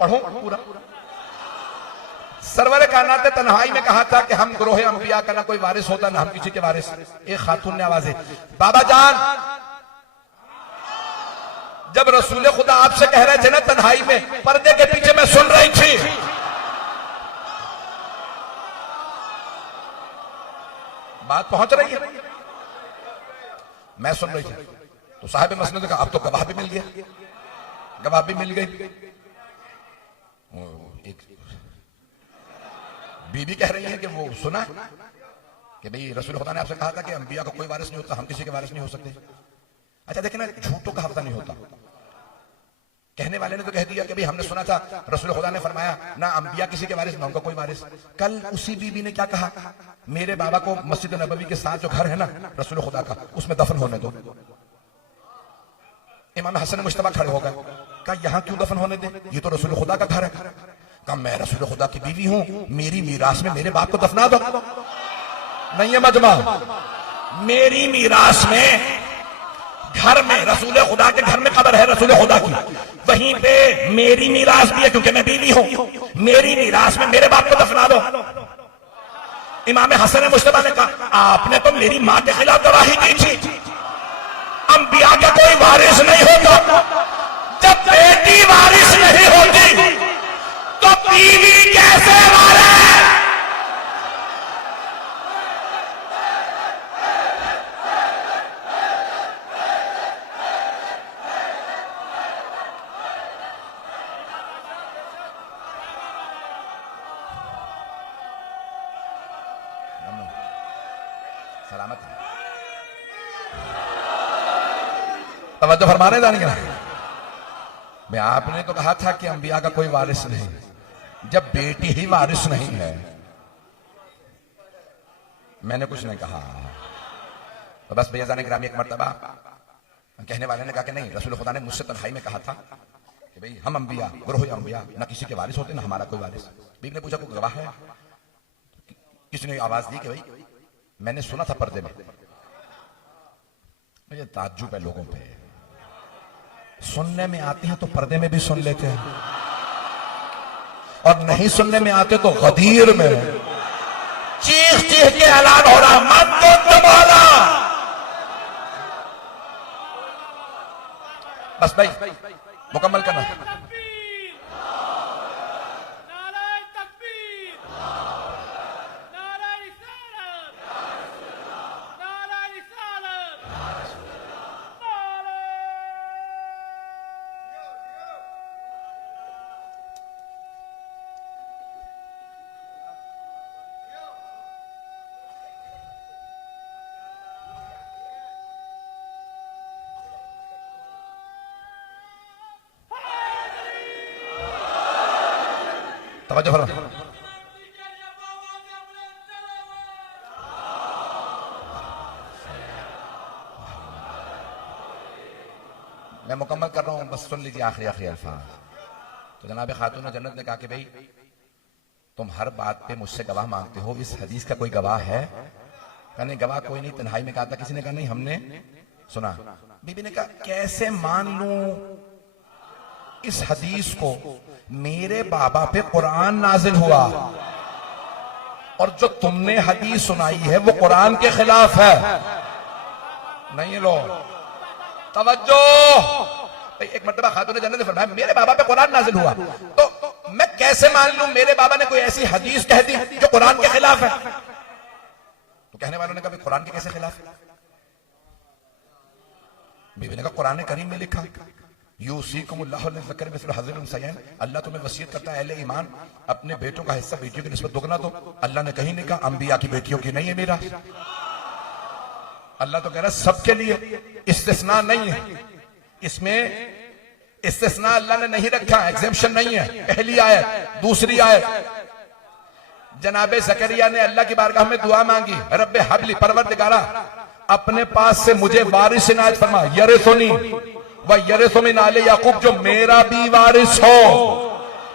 पढ़ो पूरा। सरवर कायनात ने तन्हाई में कहा था कि हम गुरोह अंबिया का ना कोई वारिस होता ना हम किसी के वारिस। एक खातून ने आवाज दी, बाबा जान जब रसूल खुदा आपसे कह रहे थे ना तन्हाई में, पर्दे के पीछे मैं सुन रही थी। बात पहुंच रही है? मैं सुन रही थी। तो साहिब मसनद ने कहा अब तो गवाह भी मिल गया, गवाह भी मिल गई। एक बीबी कह रही है कि वो सुना कि भाई रसूल खुदा ने आपसे कहा था कि अंबिया का कोई वारिस नहीं होता, हम किसी के वारिस नहीं हो सकते। अच्छा देखे ना, झूठों का हफ्ता नहीं होता। कहने वाले ने तो कह दिया कि भाई हमने सुना था रसूल खुदा ने फरमाया ना अंबिया किसी के वारिस ना उनका कोई वारिस। कल उसी बीबी ने क्या कहा, मेरे बाबा को मस्जिद नबवी के साथ जो घर है ना रसूल खुदा का, उसमें दफन होने दो। इमाम हसन मुश्तबा खड़े हो गए, कहा यहां क्यों दफन होने दे, ये तो रसूल खुदा का घर है। कहा मैं रसूल खुदा की बीवी हूं, मेरी मीरास में मेरे बाप को दफना दो। नहीं है मजमा, मेरी मीरास में घर में रसूल खुदा के घर में कब्र है रसूल खुदा की, वहीं पे मेरी मीरास भी है क्योंकि मैं बीवी हूं, मेरी मीरास में मेरे बाप को दफना दो। इमाम हसन मुश्तबा ने कहा आपने तो मेरी मां के खिलाफ गवाही दी थी, अंबिया का कोई वारिस नहीं होता। जब बेटी वारिस नहीं होती तो बीवी कैसे वारिस? सलामत तवज्जो फरमाने जानेंगे। मैं आपने तो कहा था कि अंबिया का कोई वारिस नहीं, जब बेटी ही वारिस नहीं है, मैंने कुछ नहीं कहा। तो बस भैया जाने ग्रामी एक मर्तबा कहने वाले ने कहा कि नहीं रसूल खुदा ने मुझसे तन्हाई में कहा था कि भाई हम अंबिया गुरोह अंबिया ना किसी के वारिस होते ना हमारा कोई वारिस। बीबी ने पूछा कोई गवाह है? किसी ने आवाज दी कि भाई मैंने सुना था पर्दे में। मुझे ताज्जुब है लोगों पे, सुनने में आते हैं तो पर्दे में भी सुन लेते हैं, और नहीं सुनने में आते तो गदीर में चीख चीख के ऐलान हो रहा मत तो तुम्हारा। बस भाई मुकम्मल करना। तवज्जो फरमा। मैं मुकम्मल कर रहा हूं, बस सुन लीजिए आखिरी आखिरी अल्फाज। तो जनाब खातून जन्नत ने कहा कि भाई तुम हर बात पे मुझसे गवाह मांगते हो, इस हदीस का कोई गवाह है? कहने गवाह कोई नहीं, तन्हाई में कहा था। किसी ने कहा नहीं हमने सुना। बीबी ने कहा कैसे मान लूं इस हदीस को, मेरे बाबा पे कुरान नाजिल हुआ और जो तुमने हदीस सुनाई है वो कुरान के खिलाफ है। नहीं लो तवज्जो। एक मर्तबा खातून जन्नत ने फरमाया मेरे बाबा पे कुरान नाजिल हुआ, तो मैं कैसे मान लूं मेरे बाबा ने कोई ऐसी हदीस कह दी जो कुरान के खिलाफ है। तो कहने वालों ने कहा कुरान के कैसे खिलाफ है? बीवी ने कहा कुरान करीम में लिखा अल्लाह तुम्हें वसीयत करता है अहले ईमान अपने बेटों का हिस्सा बेटियों की निस्बत दुगना दो। अल्लाह ने कहीं नहीं कहा अंबिया की बेटियों की नहीं है मेरा। अल्लाह तो कह रहा है सबके लिए, इस्तिस्ना नहीं है इसमें। इस्तिस्ना अल्लाह ने नहीं रखा, एग्जेम्पशन नहीं है। पहली आयत। दूसरी आयत, जनाबे ज़करिया ने अल्लाह की बारगाह में दुआ मांगी, रब्बे हबली, परवरदिगारा अपने पास से मुझे वारिस इनायत फरमा, यरिसुनी व यरिसु मिन आले याकूब, जो मेरा भी वारिस हो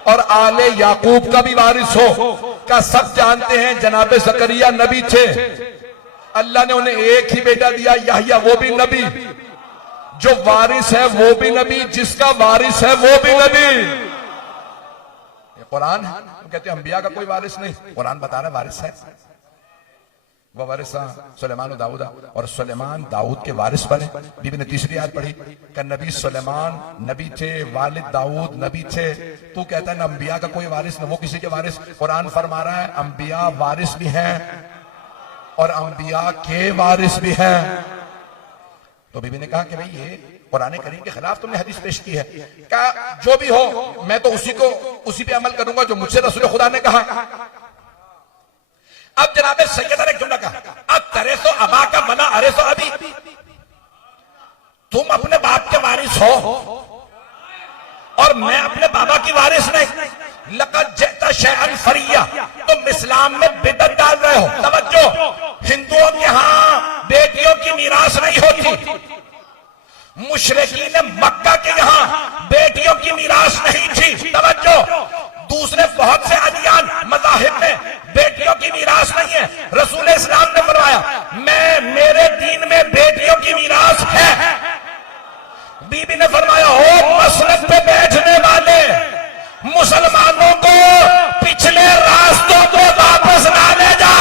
और आले याकूब का भी वारिस हो। का सब जानते हैं जनाबे ज़करिया नबी थे, अल्लाह ने उन्हें एक ही बेटा दिया याहिया, वो भी नबी। जो वारिस है वो भी नबी, जिसका वारिस है वो भी नबी। कुरान है, कहते हैं अंबिया का कोई वारिस नहीं, कुरान बता रहा है वारिस है। वह वारिसा सुलेमान और दाऊद, और सुलेमान दाऊद के वारिस बने। बीबी ने तीसरी आयत पढ़ी कि नबी सुलेमान नबी थे, वालिद दाऊद नबी थे। तू कहता है ना अंबिया का कोई वारिस, न वो किसी के वारिस। कुरान फरमा रहा है अंबिया वारिस भी हैं और अंबिया के वारिस भी हैं। तो बीबी ने कहा कि भाई ये कुरान करीम के खिलाफ तुमने हदीस पेश की है। क्या जो भी हो मैं तो उसी पे अमल करूंगा जो मुझसे रसूल खुदा ने कहा। अब जनाबे सैयदा ने एक जुमला कहा, अब तरे सो अबा का बना अरे सो अभी, तुम अपने बाप के वारिस हो और मैं अपने बाबा की वारिस नहीं। लक़द जिअता शैअन फरिया, तुम इस्लाम में बिदअत डाल रहे हो। तवज्जो, हिंदुओं के यहां बेटियों की मीरास नहीं होती, मुशरिकीन मक्का के यहां बेटियों की मीरास नहीं थी। तवज्जो, दूसरे बहुत से अदियान मज़ाहिब में बेटियों की मीरास नहीं है। रसूल इस्लाम ने फरमाया मेरे दीन में बेटियों की मीरास है। बीबी ने फरमाया हो मसलक पे बैठने वाले मुसलमानों को पिछले रास्तों को वापस ला ले जा।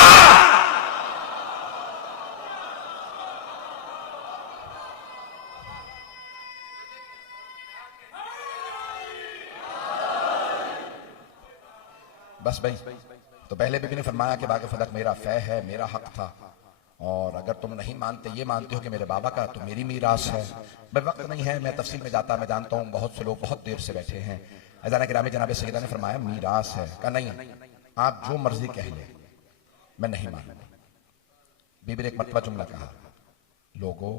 बस भाई, तो पहले बीबी ने फरमाया कि बाग़ फदक मेरा फै है, मेरा हक था, और अगर तुम नहीं मानते, ये मानते हो कि मेरे बाबा का, तो मेरी मीरास है। भाई वक्त नहीं है, मैं तफसील में जाता, मैं जानता हूँ बहुत से लोग बहुत देर से बैठे हैं। अज़ान गिरामी जनाब सैयदा ने फरमाया मीरास है। कहा नहीं, आप जो मर्जी कह लें, मैं नहीं मानूंगा। बीबी ने एक मरतबा जुमला कहा, लोगो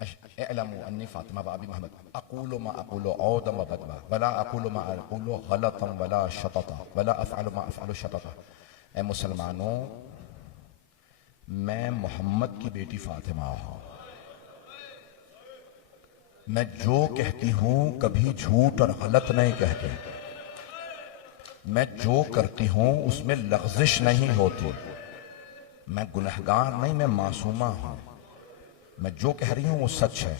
एअलमू अन्नी फातिमा व अबी मोहम्मद अक़ूलु मा अक़ूलु औदम व बदवा वला अक़ूलु मा अक़ूलु गलतम वला शतता वला अफ़अलु मा अफ़अलु शतता। ए मुसलमानों, मैं मोहम्मद की बेटी फातिमा हूं, मैं जो कहती हूं कभी झूठ और गलत नहीं कहती, मैं जो करती हूं उसमें लग़ज़िश नहीं होती, मैं गुनहगार नहीं, मैं मासूमा हूं, मैं जो कह रही हूं वो सच है।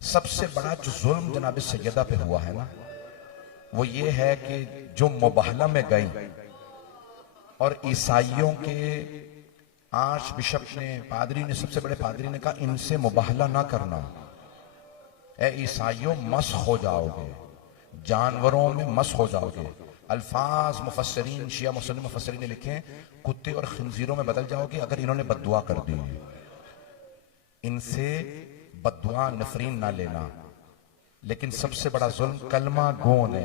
सबसे बड़ा जो जुल्म जनाब सैयदा पे हुआ है ना, वो ये है कि जो मुबाहला में गई और ईसाइयों के आर्च बिशप ने, पादरी ने, सबसे बड़े पादरी ने कहा इनसे मुबाहला ना करना, ए ईसाइयों मस हो जाओगे, जानवरों में मस हो जाओगे। अल्फाज मुफस्सरीन, शिया मुस्लिम मुफस्सरीन ने लिखे कुत्ते और खिंजीरों में बदल जाओगे अगर इन्होंने बद्दुआ कर दी। इनसे बद्दुआ नफरीन ना लेना। लेकिन सबसे बड़ा जुल्म कलमा गो ने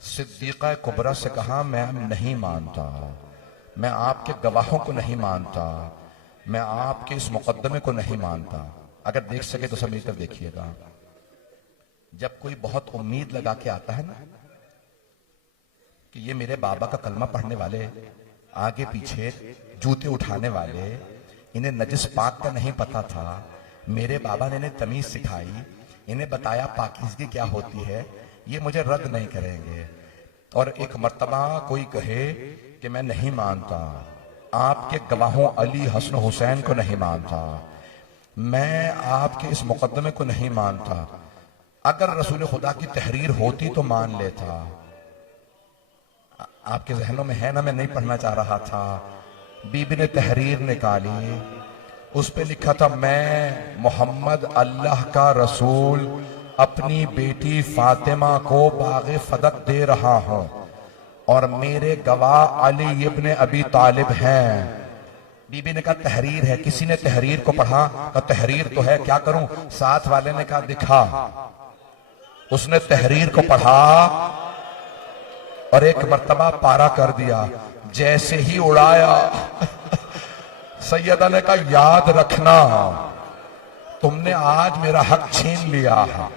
सिद्दीक़ा कुबरा से कहा मैं नहीं मानता, मैं आपके गवाहों को नहीं मानता, मैं आपके इस मुकद्दमे को नहीं मानता। अगर देख सके तो सब मेरी तरफ देखिएगा। जब कोई बहुत उम्मीद लगा के आता है ना कि ये मेरे बाबा का कलमा पढ़ने वाले, आगे पीछे जूते उठाने वाले, इन्हें नजिस पाक का नहीं पता था, मेरे बाबा ने इन्हें तमीज सिखाई, इन्हें बताया पाकीज़गी क्या होती है, ये मुझे रद्द नहीं करेंगे। और एक मर्तबा कोई कहे कि मैं नहीं मानता, आपके गवाहों अली हसन हुसैन को नहीं मानता, मैं आपके इस मुकदमे को नहीं मानता। अगर रसूल खुदा की तहरीर होती तो मान लेता। आपके जहनों में है ना, मैं नहीं पढ़ना चाह रहा था। बीबी ने तहरीर निकाली, उस पे लिखा था, मैं मोहम्मद अल्लाह का रसूल अपनी बेटी फातिमा को बाग़ फदक दे रहा हूं और मेरे गवाह अली इब्ने अबी तालिब हैं। बीबी ने कहा तहरीर है। किसी ने तहरीर को पढ़ा, कहा तहरीर तो है, क्या करूं? साथ वाले ने कहा दिखा। उसने तहरीर को पढ़ा और एक मर्तबा पारा कर दिया। जैसे ही उड़ाया सैयदा ने कहा याद रखना, तुमने आज मेरा हक छीन लिया है,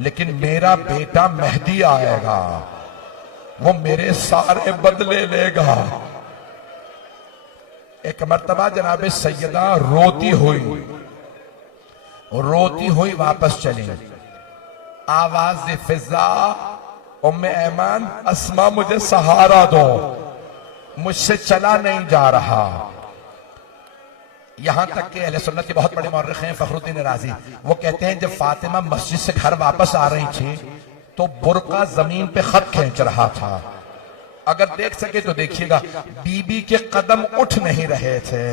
लेकिन मेरा बेटा मेहदी आएगा, वो मेरे सारे बदले लेगा। एक मर्तबा जनाबे सैयदा रोती हुई वापस चली। आवाज फिजा, उम्मे ऐमान, अस्मा मुझे सहारा दो, मुझसे चला नहीं जा रहा। यहां तक कि अहले सुन्नत के बहुत बड़े मौर्रिख हैं फखरुद्दीन राजी, वो कहते हैं जब फातिमा मस्जिद से घर वापस आ रही थी तो बुर्का जमीन पे खत खींच रहा था। अगर देख सके तो देखिएगा, बीबी के कदम उठ नहीं रहे थे।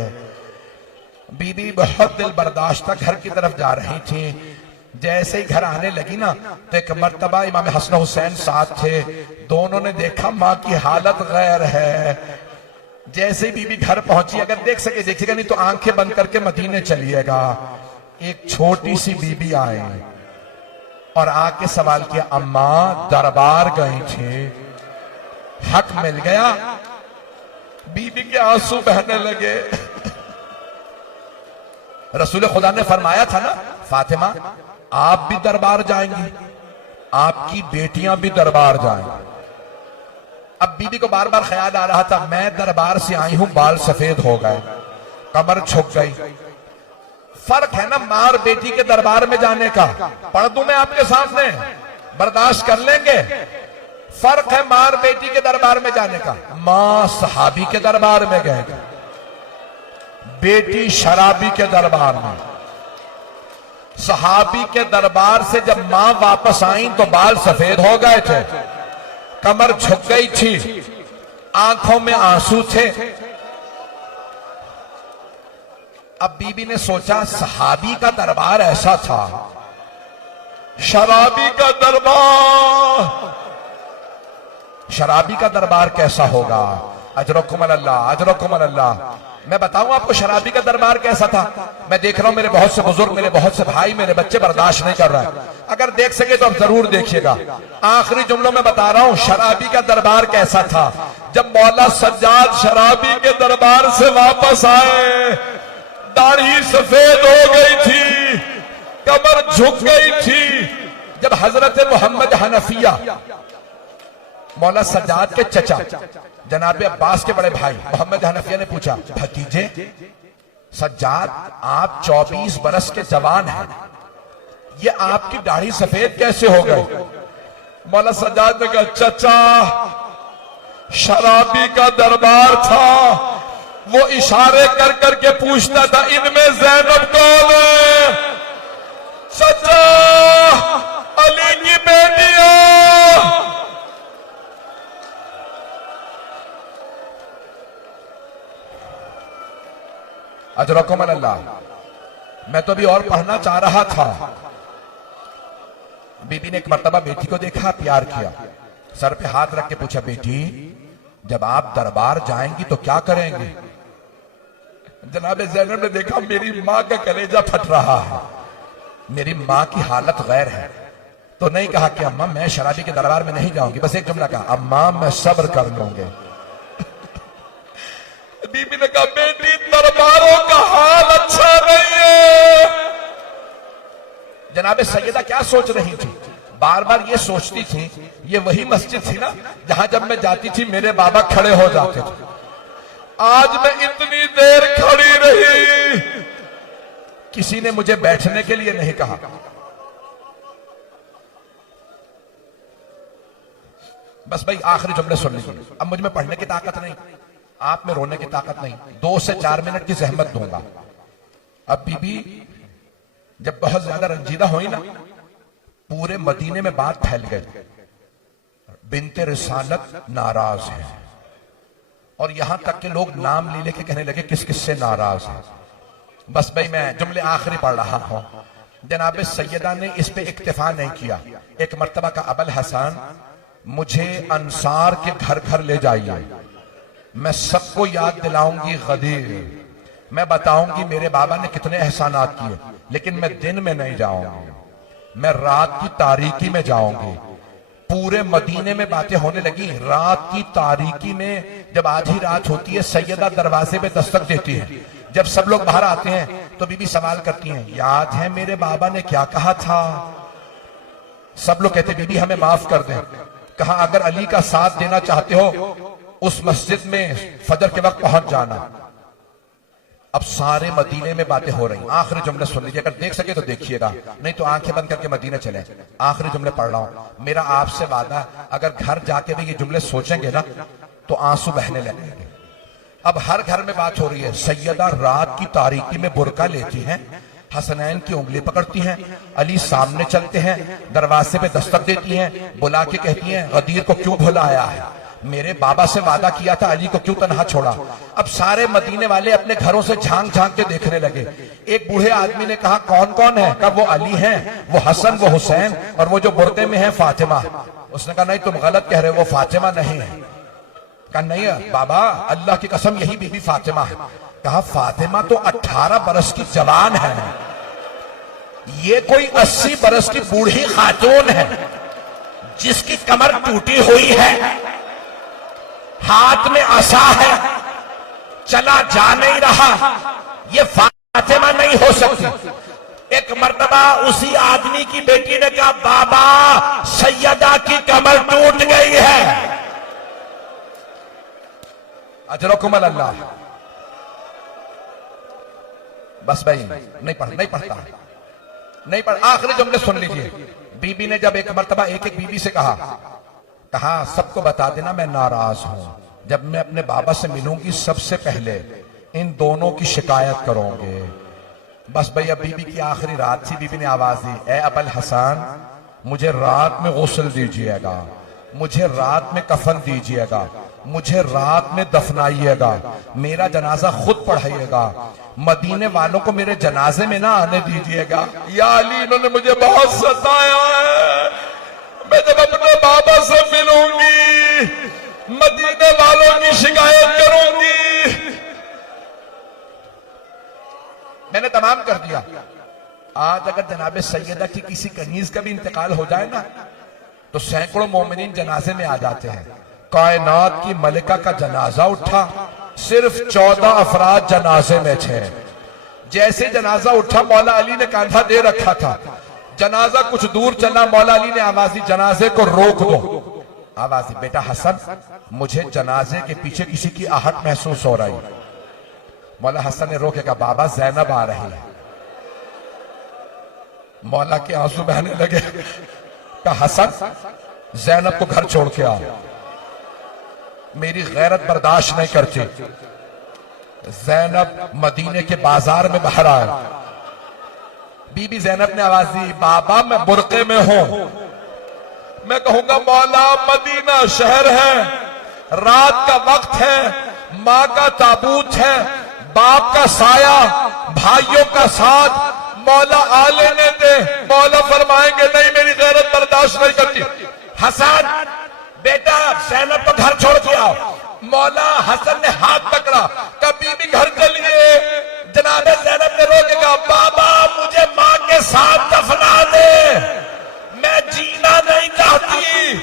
बीबी बहुत दिल बर्दाश्त घर की तरफ जा रही थी। जैसे ही घर आने लगी ना तो एक मर्तबा इमाम हसन हुसैन साथ थे, दोनों ने देखा माँ की हालत गैर है। जैसे ही बीबी घर पहुंची, अगर देख सके देखिएगा, नहीं तो आंखें बंद करके मदीने चलिएगा। एक छोटी सी बीबी आई और आके सवाल किया, अम्मा दरबार गई थी, हक मिल गया? बीबी के आंसू बहने लगे। रसूल खुदा ने फरमाया था ना, फातिमा आप भी दरबार जाएंगी, आपकी बेटियां भी दरबार जाएंगी। अब बीबी को बार बार ख्याल आ रहा था, मैं दरबार से आई हूं, बाल सफेद हो गए, कमर झुक गई। फर्क है ना मां और बेटी के दरबार में जाने का। पढ़ दूं मैं आपके सामने, बर्दाश्त कर लेंगे? फर्क है मां और बेटी के दरबार में जाने का। मां सहाबी के दरबार में गए, बेटी शराबी के दरबार में। सहाबी के दरबार से जब मां वापस आई तो बाल सफेद हो गए थे, कमर झुक गई थी, आंखों में आंसू थे। अब बीबी ने सोचा सहाबी का दरबार ऐसा था, शराबी का दरबार कैसा होगा? अजरकुम अल्लाह, अजरकुम अल्लाह। मैं बताऊं आपको शराबी का दरबार कैसा था? मैं देख रहा हूं मेरे बहुत से बुजुर्ग, मेरे बहुत से भाई, मेरे बच्चे बर्दाश्त नहीं कर रहा है। अगर देख सके तो आप जरूर देखिएगा। आखिरी जुमलों में बता रहा हूं शराबी का दरबार कैसा था। जब मौला सज्जाद शराबी के दरबार से वापस आए, दाढ़ी सफेद हो गई थी, कमर झुक गई थी। जब हजरत मोहम्मद हनफिया, मौला सज्जाद के चचा जनाबे अब्बास के बड़े भाई मोहम्मद हनफिया ने पूछा, भतीजे सज्जाद आप 24 बरस के जवान हैं, ये आपकी दाढ़ी सफेद कैसे हो गई? मौला सज्जाद ने कहा, चचा शराबी का दरबार था, वो इशारे कर करके पूछता था इनमें ज़ैनब कौन है? चचा अली की बेटियां। अजरकुम अल्लाह। मैं तो अभी और पढ़ना चाह रहा था। बीबी ने एक मर्तबा बेटी को देखा, प्यार किया, सर पे हाथ रख के पूछा, बेटी जब आप दरबार जाएंगी तो क्या करेंगी? जनाब ज़ैनब ने देखा मेरी माँ का कलेजा फट रहा है, मेरी माँ की हालत गैर है, तो नहीं कहा कि अम्मा मैं शराबी के दरबार में नहीं जाऊंगी, बस एक जुमला कहा, अम्मा मैं सब्र कर लूंगी। बीबी ने कहा, बेटी दरबारों का हाल अच्छा नहीं है। जनाबे सैयदा क्या सोच रही थी? बार बार ये सोचती थी, ये वही मस्जिद थी ना जहां जब मैं जाती थी मेरे बाबा खड़े हो जाते थे, आज मैं इतनी देर खड़ी रही, किसी ने मुझे बैठने के लिए नहीं कहा। बस भाई आखिरी जुमले सुन लीजिए, अब मुझ में पढ़ने की ताकत नहीं। आप में रोने की ताकत नहीं, 2 से 4 मिनट की जहमत दूंगा। अब बीबी जब बहुत ज्यादा रंजीदा हुई ना, पूरे मदीने में बात फैल गई, बिनते रिसालत नाराज है। और यहां तक के लोग नाम ले लेके कहने लगे किस किस से नाराज है। बस भाई मैं जुमले आखिरी पढ़ रहा हूं। जनाब सैयदा ने इस पे इक्तिफा नहीं किया। एक मर्तबा का अबल हसन, मुझे अंसार के घर घर ले जाइए, मैं सबको याद दिलाऊंगी गदीर, मैं बताऊंगी मेरे बाबा ने कितने एहसानात किए, लेकिन मैं दिन में नहीं जाऊंगी, मैं रात की तारीकी में जाऊंगी। पूरे मदीने में बातें होने लगी। रात की तारीकी में जब आधी रात होती है, सैयदा दरवाजे पे दस्तक देती है। जब सब लोग बाहर आते हैं तो बीबी सवाल करती हैं, याद है मेरे बाबा ने क्या कहा था? सब लोग कहते बीबी हमें माफ कर दें। कहा अगर अली का साथ देना चाहते हो उस मस्जिद में फजर के वक्त पहुंच जाना। अब सारे मदीने में बातें हो रही। आखिरी जुमले सुन लीजिए, अगर देख सके तो देखिएगा, नहीं तो आंखें बंद करके मदीने चले। आखिरी जुमले पढ़ रहा हूं। मेरा आपसे वादा, अगर घर जाके भी ये जुमले सोचेंगे ना तो आंसू बहने लगेंगे। अब हर घर में बात हो रही है। सैयदा रात की तारीकी में बुरका लेती हैं, हसनैन की उंगली पकड़ती हैं, अली सामने चलते हैं, दरवाजे पे दस्तक देती हैं, बुला के कहती हैं गदीर को क्यों भुलाया है? मेरे बाबा से वादा किया था, अली को क्यों तन्हा छोड़ा? अब सारे मदीने वाले अपने घरों से झांक झांक के देखने लगे। एक बूढ़े आदमी ने कहा कौन कौन है? कहा वो अली हैं, वो हसन, वो हुसैन, और वो जो बुरके में है फातिमा। उसने कहा नहीं तुम गलत कह रहे हो, वो फातिमा नहीं है। कहा नहीं बाबा, अल्लाह की कसम यही बीबी फातिमा है। कहा फातिमा तो 18 बरस की जवान है, ये कोई 80 बरस की बूढ़ी खातून है जिसकी कमर टूटी हुई है, हाथ में असा है, चला जा नहीं रहा, ये फातिमा नहीं हो सकती। एक मर्तबा उसी आदमी की बेटी ने कहा बाबा सैयदा की कमर टूट गई है। अजरकुमुल अल्लाह। बस भाई नहीं पढ़। आखिरी जुमले सुन लीजिए। बीबी ने जब एक मर्तबा एक एक बीबी से कहा सबको बता देना मैं नाराज हूं, जब मैं अपने बाबा से मिलूंगी सबसे पहले इन दोनों की शिकायत करोगे। बस भैया बीबी की आखिरी रात थी। बीबी ने आवाज दी, ए अबल हसन मुझे रात में गुस्ल दीजिएगा, मुझे रात में कफन दीजिएगा, मुझे रात में दफनाइएगा, मेरा जनाजा खुद पढ़ाइएगा, मदीने वालों को मेरे जनाजे में ना आने दीजिएगा। या अली इन्होंने मुझे बहुत सताया है, मैं जब अपने बाबा से मिलूंगी मदीने वालों की शिकायत करूंगी। मैंने तमाम कर दिया। आज अगर जनाबे सैयदा की किसी कनीज का भी इंतकाल हो जाए ना तो सैकड़ों मोमिनीन जनाजे में आ जाते हैं। कायनात की मलिका का जनाजा उठा, सिर्फ 14 अफराद जनाजे में थे। जैसे जनाजा उठा मौला अली ने कांधा दे रखा था, जनाजा कुछ दूर चला, मौला अली ने आवाज दी जनाजे को रोक दो। आवाज दी बेटा हसन मुझे जनाजे के पीछे किसी की आहट महसूस हो रही। मौला हसन ने रोके कहा बाबा जैनब आ रही है। मौला के आंसू बहने लगे। कहा हसन जैनब को घर छोड़ के आओ, मेरी गैरत बर्दाश्त नहीं करती। जैनब मदीने के बाजार में बाहर आए। बीबी जैनब ने आवाज दी बाबा मैं बुरके में हूं। मैं कहूंगा मौला मदीना शहर है, रात का वक्त है, माँ का ताबूत है, बाप का साया, भाइयों का साथ, मौला आ लेने दे। मौला फरमाएंगे नहीं मेरी गैरत बर्दाश्त नहीं करती। हसन बेटा जैनब को घर छोड़ के आओ। मौला हसन ने हाथ पकड़ा, कभी भी घर चलिए। जनाबे जैनब ने रोके कहा बाबा मुझे मां के साथ दफना दे, मैं जीना नहीं चाहती।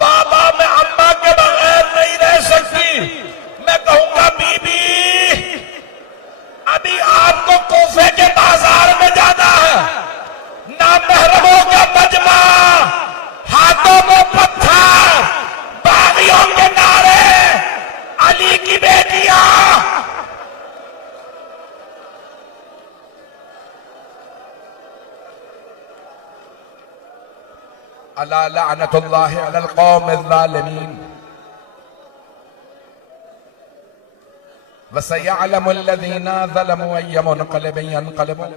बाबा मैं अम्मा के बगैर नहीं रह सकती। मैं कहूंगा बीबी अभी आपको कूफे के बाजार में जाना है, नामहरमों का मजमा, हाथों में पत्थर, बागियों के नारे, अली की बेटियां। अला लअनतुल्लाहि अलल कौमिज़ ज़ालिमीन। वसयअलमुल्लज़ीना ज़लमू अय्य मुनक़लिबिन यनक़लिबून।